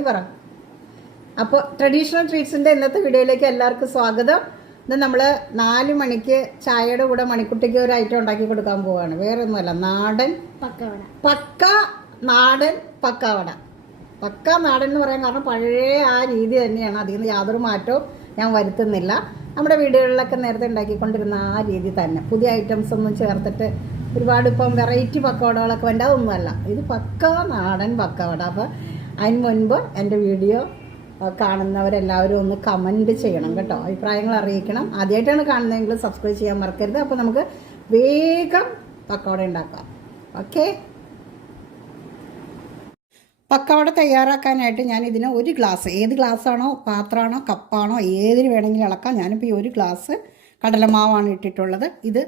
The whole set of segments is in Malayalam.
ഹായ് പറ. അപ്പോൾ ട്രഡീഷണൽ ട്രീറ്റ്സിൻ്റെ ഇന്നത്തെ വീഡിയോയിലേക്ക് എല്ലാവർക്കും സ്വാഗതം. ഇന്ന് നമ്മൾ 4 മണിക്ക് ചായയുടെ കൂടെ മണിക്കുട്ടിക്ക് ഒരു ഐറ്റം ഉണ്ടാക്കി കൊടുക്കാൻ പോവുകയാണ്. വേറെ ഒന്നുമല്ല, നാടൻ പക്ക നാടൻ പക്കാവട. പക്ക നാടൻ എന്ന് പറയാൻ കാരണം പഴയ ആ രീതി തന്നെയാണ്. അതിൽ നിന്ന് യാതൊരു മാറ്റവും ഞാൻ വരുത്തുന്നില്ല. നമ്മുടെ വീടുകളിലൊക്കെ നേരത്തെ ഉണ്ടാക്കിക്കൊണ്ടിരുന്ന ആ രീതി തന്നെ. പുതിയ ഐറ്റംസ് ഒന്നും ചേർത്തിട്ട് ഒരുപാട് ഇപ്പം വെറൈറ്റി പക്കവടകളൊക്കെ വേണ്ട, അതൊന്നുമല്ല. ഇത് പക്ക നാടൻ പക്കവട. അപ്പോൾ അതിന് മുൻപ് എൻ്റെ വീഡിയോ കാണുന്നവരെല്ലാവരും ഒന്ന് കമൻറ്റ് ചെയ്യണം കേട്ടോ, അഭിപ്രായങ്ങൾ അറിയിക്കണം. ആദ്യമായിട്ടാണ് കാണുന്നതെങ്കിൽ സബ്സ്ക്രൈബ് ചെയ്യാൻ മറക്കരുത്. അപ്പോൾ നമുക്ക് വേഗം പക്കവട ഉണ്ടാക്കാം. ഓക്കെ, പക്കവട തയ്യാറാക്കാനായിട്ട് ഞാൻ ഇതിന് ഒരു ഗ്ലാസ്, ഏത് ഗ്ലാസ്സാണോ പാത്രമാണോ കപ്പാണോ ഏതിന് വേണമെങ്കിലും ഇളക്കാം. ഞാനിപ്പോൾ ഈ ഒരു ഗ്ലാസ് കടലമാവാണ് ഇട്ടിട്ടുള്ളത്. ഇത്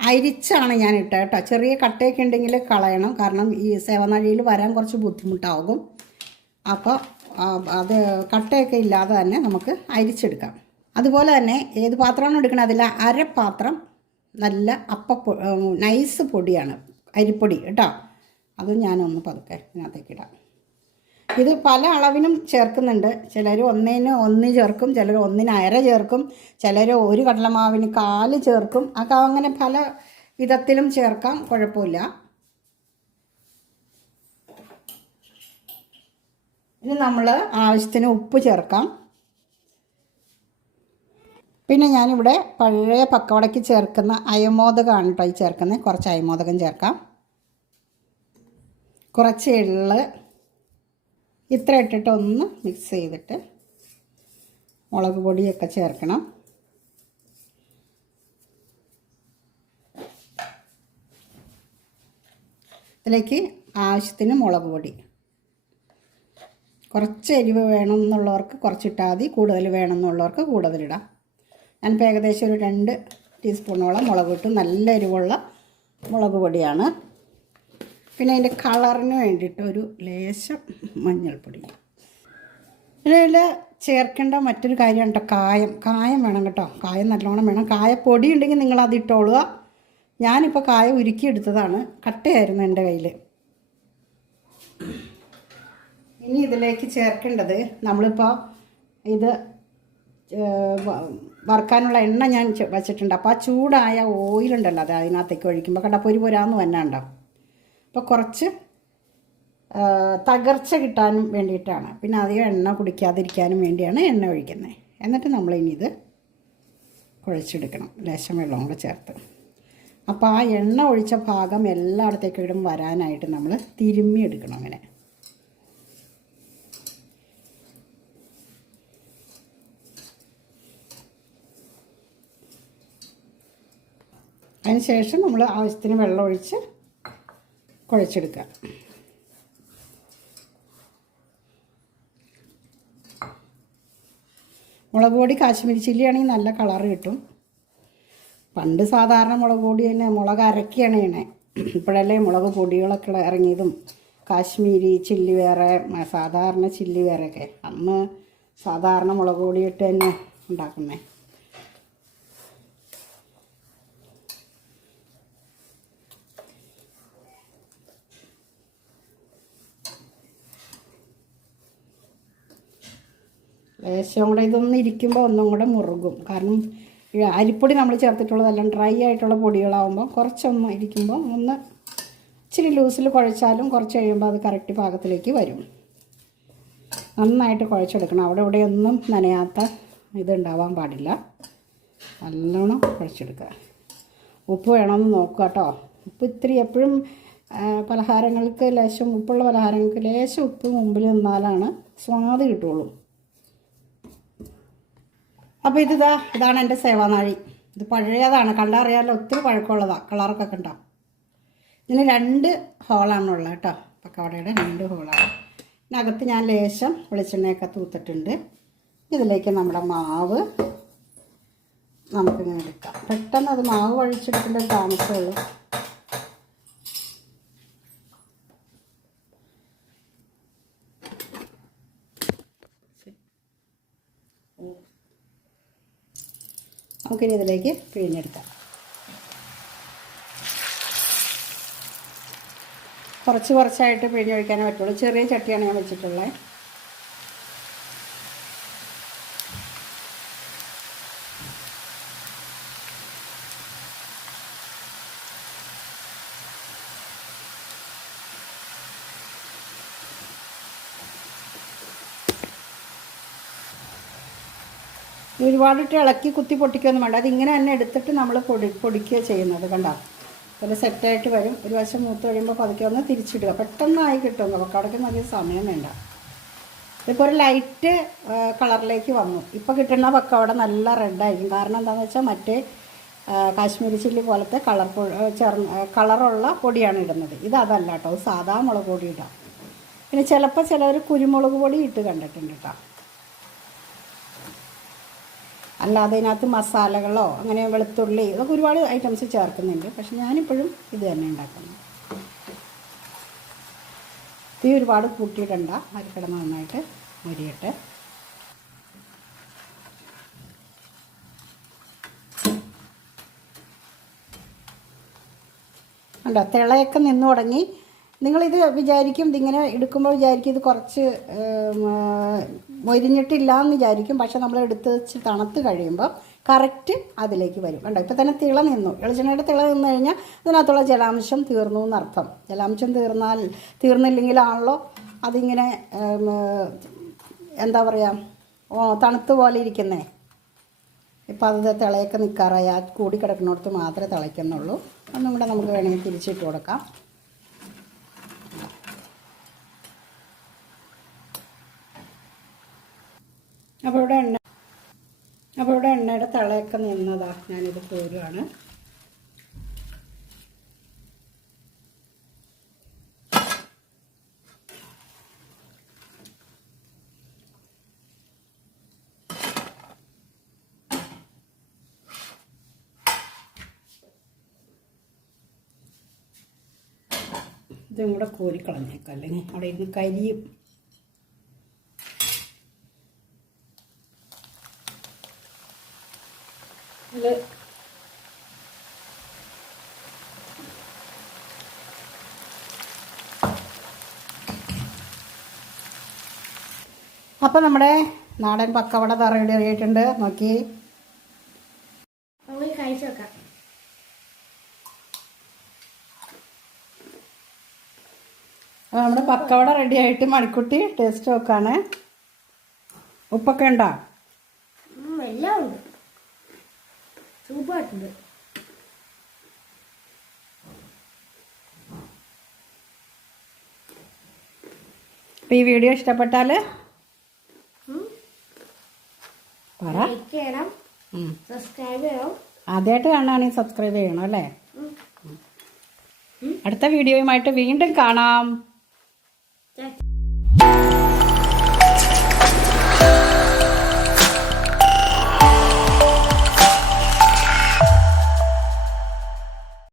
അരിച്ചാണ് ഞാൻ ഇട്ടത് കേട്ടോ. ചെറിയ കട്ടയൊക്കെ ഉണ്ടെങ്കിൽ കളയണം, കാരണം ഈ സേവനാഴിയിൽ വരാൻ കുറച്ച് ബുദ്ധിമുട്ടാകും. അപ്പോൾ അത് കട്ടയൊക്കെ ഇല്ലാതെ തന്നെ നമുക്ക് അരിച്ചെടുക്കാം. അതുപോലെ തന്നെ ഏത് പാത്രമാണ് എടുക്കുന്നത് അതിൽ അരപ്പാത്രം നല്ല നൈസ് പൊടിയാണ്, അരിപ്പൊടി കേട്ടോ. അത് ഞാനൊന്ന് പതുക്കെ ഇതിനകത്തേക്ക് ഇടാം. ഇത് പല അളവിനും ചേർക്കുന്നുണ്ട്. ചിലർ 1:1 ചേർക്കും, ചിലർ 1:1/2 ചേർക്കും, ചിലർ ഒരു കടലമാവിന് 1/4 ചേർക്കും. അങ്ങനെ പല വിധത്തിലും ചേർക്കാം, കുഴപ്പമില്ല. ഇനി നമ്മൾ ആവശ്യത്തിന് ഉപ്പ് ചേർക്കാം. പിന്നെ ഞാനിവിടെ പഴയ പക്കവടയ്ക്ക് ചേർക്കുന്ന അയമോദകമാണ് കേട്ടോ ഈ ചേർക്കുന്നത്. കുറച്ച് അയമോദകം ചേർക്കാം, കുറച്ച് എള്ള്, ഇത്ര ഇട്ടിട്ട് ഒന്ന് മിക്സ് ചെയ്തിട്ട് മുളക് പൊടിയൊക്കെ ചേർക്കണം. ഇതിലേക്ക് ആവശ്യത്തിന് മുളക് പൊടി, കുറച്ച് എരിവ് വേണം എന്നുള്ളവർക്ക് കുറച്ചിട്ടാൽ മതി, കൂടുതൽ വേണം എന്നുള്ളവർക്ക് കൂടുതലിടാം. ഞാനിപ്പോൾ ഏകദേശം ഒരു 2 ടീസ്പൂണോളം മുളക് ഇട്ടു. നല്ല എരിവുള്ള മുളക് പൊടിയാണ്. പിന്നെ അതിൻ്റെ കളറിന് വേണ്ടിയിട്ട് ഒരു ലേശം മഞ്ഞൾപ്പൊടി. പിന്നെ ഇതിൽ ചേർക്കേണ്ട മറ്റൊരു കാര്യമാണ് കേട്ടോ, കായം വേണം കേട്ടോ. കായം നല്ലോണം വേണം. കായപ്പൊടി ഉണ്ടെങ്കിൽ നിങ്ങളത് ഇട്ടോളുക. ഞാനിപ്പോൾ കായ ഉരുക്കിയെടുത്തതാണ്, കട്ടയായിരുന്നു എൻ്റെ കയ്യിൽ. ഇനി ഇതിലേക്ക് ചേർക്കേണ്ടത്, നമ്മളിപ്പോൾ ഇത് വറുക്കാനുള്ള എണ്ണ ഞാൻ വച്ചിട്ടുണ്ട്. അപ്പോൾ ആ ചൂടായ ഓയിലുണ്ടല്ലോ, അത് അതിനകത്തേക്ക് ഒഴിക്കുമ്പോൾ കണ്ട പൊരി പൊരാന്ന് തന്നെ ഉണ്ടാവും. അപ്പോൾ കുറച്ച് തകർച്ച കിട്ടാനും വേണ്ടിയിട്ടാണ്, പിന്നെ അധികം എണ്ണ കുടിക്കാതിരിക്കാനും വേണ്ടിയാണ് എണ്ണ ഒഴിക്കുന്നത്. എന്നിട്ട് നമ്മളിനി ഇത് കുഴച്ചെടുക്കണം, ലേശം വെള്ളം കൂടെ ചേർത്ത്. അപ്പോൾ ആ എണ്ണ ഒഴിച്ച ഭാഗം എല്ലായിടത്തേക്കും വരാനായിട്ട് നമ്മൾ തിരുമ്മി എടുക്കണം. അങ്ങനെ അതിന് ശേഷം നമ്മൾ ആവശ്യത്തിന് വെള്ളം ഒഴിച്ച് കുഴച്ചെടുക്കുക. മുളക് പൊടി കാശ്മീരി ചില്ലി ആണെങ്കിൽ നല്ല കളറ് കിട്ടും. പണ്ട് സാധാരണ മുളക് പൊടി തന്നെ മുളക് അരക്കുകയാണ് ചെയ്യണേ. ഇപ്പോഴല്ലേ മുളക് പൊടികളൊക്കെ ഇറങ്ങിയതും. കാശ്മീരി ചില്ലി വേറെ, സാധാരണ ചില്ലി വേറെയൊക്കെ. അന്ന് സാധാരണ മുളക് പൊടിയിട്ട് തന്നെ ഉണ്ടാക്കുന്നേ. ലേശം കൂടെ ഇതൊന്നും ഇരിക്കുമ്പോൾ ഒന്നും കൂടെ മുറുകും. കാരണം ഈ അരിപ്പൊടി നമ്മൾ ചേർത്തിട്ടുള്ളതെല്ലാം ഡ്രൈ ആയിട്ടുള്ള പൊടികളാകുമ്പോൾ കുറച്ചൊന്നും ഇരിക്കുമ്പോൾ ഒന്ന് ഇച്ചിരി ലൂസിൽ കുഴച്ചാലും കുറച്ച് കഴിയുമ്പോൾ അത് കറക്റ്റ് പാകത്തിലേക്ക് വരും. നന്നായിട്ട് കുഴച്ചെടുക്കണം. അവിടെ ഇവിടെയൊന്നും നനയാത്ത ഇതുണ്ടാവാൻ പാടില്ല. നല്ലോണം കുഴച്ചെടുക്കുക. ഉപ്പ് വേണമെന്ന് നോക്കുക കേട്ടോ. ഉപ്പ് ഇത്തിരി എപ്പോഴും പലഹാരങ്ങൾക്ക് ലേശം ഉപ്പുള്ള പലഹാരങ്ങൾക്ക് ലേശം ഉപ്പ് മുമ്പിൽ നിന്നാലാണ് സ്വാദ് കിട്ടുള്ളൂ. അപ്പോൾ ഇതാണ് എൻ്റെ സേവാനാഴി. ഇത് പഴയതാണ്, കണ്ടറിയാമല്ലോ, ഒത്തിരി പഴക്കമുള്ളതാണ്. കളറൊക്കെ ഉണ്ടാവും. ഇതിന് 2 ഹോളാണുള്ളത് കേട്ടോ. പക്കവടയുടെ 2 ഹോളാണ്. ഇതിനകത്ത് ഞാൻ ലേശം വെളിച്ചെണ്ണയൊക്കെ തൂത്തിട്ടുണ്ട്. ഇതിലേക്ക് നമ്മുടെ മാവ് നമുക്കിങ്ങനെ എടുക്കാം. പെട്ടെന്ന് അത് മാവ് ഒഴിച്ചെടുക്കേണ്ട ഒരു താമസമുള്ളൂ. നമുക്കിനി ഇതിലേക്ക് പിഴിഞ്ഞെടുക്കാം. കുറച്ചായിട്ട് പിഴിഞ്ഞൊഴിക്കാനേ പറ്റുള്ളൂ. ചെറിയ ചട്ടിയാണ് ഞാൻ വെച്ചിട്ടുള്ളത്. ഒരുപാടിട്ട് ഇളക്കി കുത്തി പൊട്ടിക്കൊന്നും വേണ്ട. അതിങ്ങനെ തന്നെ എടുത്തിട്ട് നമ്മൾ പൊടിക്കുക ചെയ്യുന്നത്. കണ്ടോ, അതുപോലെ സെറ്റായിട്ട് വരും. ഒരു വശം മൂത്ത് കഴിയുമ്പോൾ പതുക്കെ ഒന്ന് തിരിച്ചിടുക. പെട്ടെന്നായി കിട്ടും. പക്കവടയ്ക്ക് നല്ല സമയം വേണ്ട. ഇതിപ്പോൾ ഒരു ലൈറ്റ് കളറിലേക്ക് വന്നു. ഇപ്പോൾ കിട്ടുന്ന പക്കവട നല്ല റെഡായിരിക്കും. കാരണം എന്താണെന്ന് വെച്ചാൽ മറ്റേ കാശ്മീരി ചില്ലി പോലത്തെ കളറുള്ള പൊടിയാണ് ഇടുന്നത്. ഇത് അതല്ല കേട്ടോ, സാധാ മുളക് പൊടി ഇടാം. പിന്നെ ചിലപ്പോൾ ചിലവർ കുരുമുളക് പൊടി ഇട്ട് കണ്ടിട്ടുണ്ട് കേട്ടോ. അല്ലാതെ ഇതിനകത്ത് മസാലകളോ അങ്ങനെ വെളുത്തുള്ളി ഇതൊക്കെ ഒരുപാട് ഐറ്റംസ് ചേർക്കുന്നുണ്ട്. പക്ഷെ ഞാനിപ്പോഴും ഇത് തന്നെ ഉണ്ടാക്കുന്നു. തീ ഒരുപാട് കൂട്ടിയിടണ്ട, അരിക്കിടന്ന് നന്നായിട്ട് മുരിയട്ടെ. അല്ല, തിളയൊക്കെ നിന്ന് തുടങ്ങി. നിങ്ങളിത് വിചാരിക്കും, ഇതിങ്ങനെ എടുക്കുമ്പോൾ വിചാരിക്കും ഇത് കുറച്ച് മൊരിഞ്ഞിട്ടില്ല എന്ന് വിചാരിക്കും. പക്ഷെ നമ്മൾ എടുത്ത് വെച്ച് തണുത്ത് കഴിയുമ്പോൾ കറക്റ്റ് അതിലേക്ക് വരും. കണ്ടോ, ഇപ്പോൾ തന്നെ തിള നിന്നു. വെളിച്ചെണ്ണയുടെ തിള നിന്ന് കഴിഞ്ഞാൽ ഇതിനകത്തുള്ള ജലാംശം തീർന്നു എന്നർത്ഥം. ജലാംശം തീർന്നില്ലെങ്കിലാണല്ലോ അതിങ്ങനെ എന്താ പറയുക, തണുത്ത് പോലെ ഇരിക്കുന്നേ. ഇപ്പോൾ അത് തിളയൊക്കെ നിൽക്കാറായി. ആ കൂടി കിടക്കുന്നിടത്ത് മാത്രമേ തിളയ്ക്കുന്നുള്ളൂ. ഒന്നും കൂടെ നമുക്ക് വേണമെങ്കിൽ തിരിച്ചിട്ട് കൊടുക്കാം. അപ്പോൾ ഇവിടെ എണ്ണയുടെ തിളയൊക്കെ നിന്നതാ. ഞാനിത് കോരുവാണ്. ഇതും കൂടെ കോരിക്കളഞ്ഞേക്കാം, അല്ലെങ്കിൽ അവിടെ ഇരുന്ന് കരിയും. ഇത് അപ്പം നമ്മുടെ നാടൻ പക്കവട റെഡി ആയിട്ടുണ്ട്. നോക്കി കഴിച്ചു നോക്കാം. അപ്പോൾ നമ്മുടെ പക്കവട റെഡി ആയിട്ട് മണിക്കുട്ടി ടേസ്റ്റ് നോക്കാണ്. ഉപ്പൊക്കെ ഉണ്ടോ? എല്ലാം ഉണ്ട്, സൂപ്പറായിട്ടുണ്ട്. അപ്പോൾ ഈ വീഡിയോ ഇഷ്ടപ്പെട്ടാൽ ലൈക്ക് ചെയ്യണം, സബ്സ്ക്രൈബ് ചെയ്യണം. ആദ്യമായിട്ട് കാണുകയാണെങ്കിൽ സബ്സ്ക്രൈബ് ചെയ്യണം അല്ലേ. അടുത്ത വീഡിയോയുമായിട്ട് വീണ്ടും കാണാം.